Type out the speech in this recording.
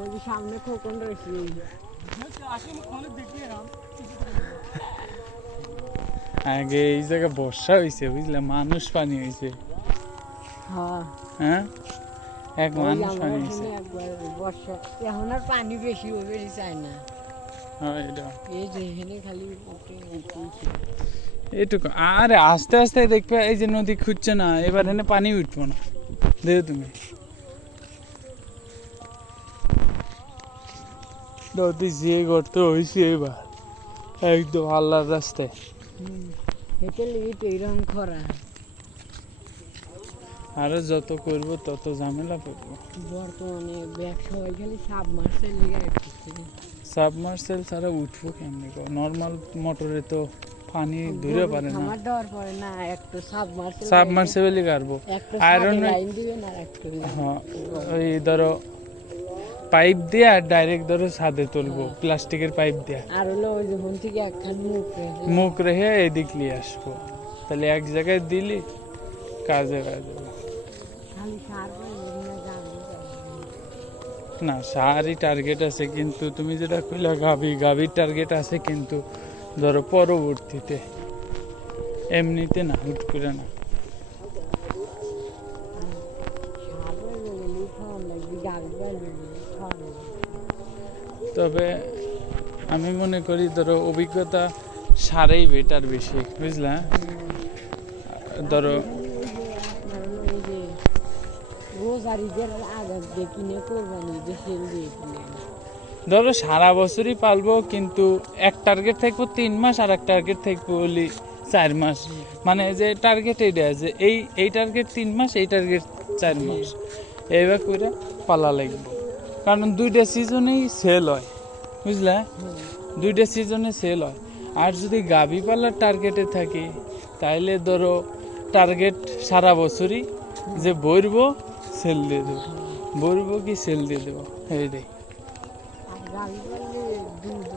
ওই যে সামনে খোকন রয়েছে আগে এই জায়গায় বর্ষা হয়েছে বুঝলে, মানুষ পানি হয়েছে। হ্যাঁ হ্যাঁ, এক ওই মানুষ আমরা পানি হয়েছে। এখানে একবার বর্ষা এখন আর পানি বেশি বেশি চায় না হ্যাঁ, এটা এই যে এখানে খালি উঠে উঠেছে এটুকু। আরে আস্তে আস্তে দেখবে এই যে নদী খুঁজছে না, এবার এনে পানি উঠবো না, দেখো তুমি। নদী যে গর্ত হয়েছে এবার একদম আল্লাহর রাস্তায়। হেঁটে লেগে তো এইরকম খরা আরো যত করবো তত ঝামেলা পড়বো। বর্তমানে ব্যাগ সবাই খালি সাবমার্সেল লেগে রাখতেছে সাবমার্সেল ছাড়া উঠবো কেমনি? নর্মাল মোটরে তো পানি ধরে পারে না। খামার দেওয়ার পরে না একটু সাবমার্সেল সাবমার্সেবলই কাটবো। একটু আয়রন লাইন দিবেন আর একটু হ্যাঁ, ওই ধরো পাইপ দিয়ে আর ডাইরেক্ট ধরো ছাদে তুলবো, প্লাস্টিকের পাইপ দিয়ে। আর হলো ওই যখন থেকে একখান মুখ রেখে মুখ রেখে এদিক নিয়ে আসবো, তাহলে এক জায়গায় দিলি কাজে কাজে। খালি সার করে এগুলো জানবো না, সারই টার্গেট আছে, কিন্তু তুমি যেটা কইলা গাভির টার্গেট আছে, কিন্তু ধরো পরবর্তীতে, এমনিতে না, হুট করে না। সার করে গেলে খাওয়ান লাগবে গাড়ি পাইলে খাওয়ান লাগবে তবে আমি মনে করি ধরো অভিজ্ঞতা সারেই বেটার বেশি, বুঝলা? ধরো রোজারিদের আগার দিয়ে কিনে কোরবানি দিয়ে সেল দিয়ে কিনে ধরো সারা বছরই পালবো, কিন্তু এক টার্গেট থাকবো 3 মাস, আর এক টার্গেট থাকবো হলি 4 মাস। মানে যে টার্গেট এইটা যে এই টার্গেট 3 মাস, এই টার্গেট 4 মাস, এইভাবে করে পালা লাগবে। কারণ দুইটা সিজনেই সেল হয়, বুঝলা? দুইটা সিজনে সেল হয়। আর যদি গাভী পালার টার্গেটে থাকি, তাইলে ধরো টার্গেট সারা বছরই যে বইরবো সেল দিয়ে দেবো, বইরবো কি সেল দিয়ে দেবো, এইটাই। আর গাড়ি পাইলে দুধ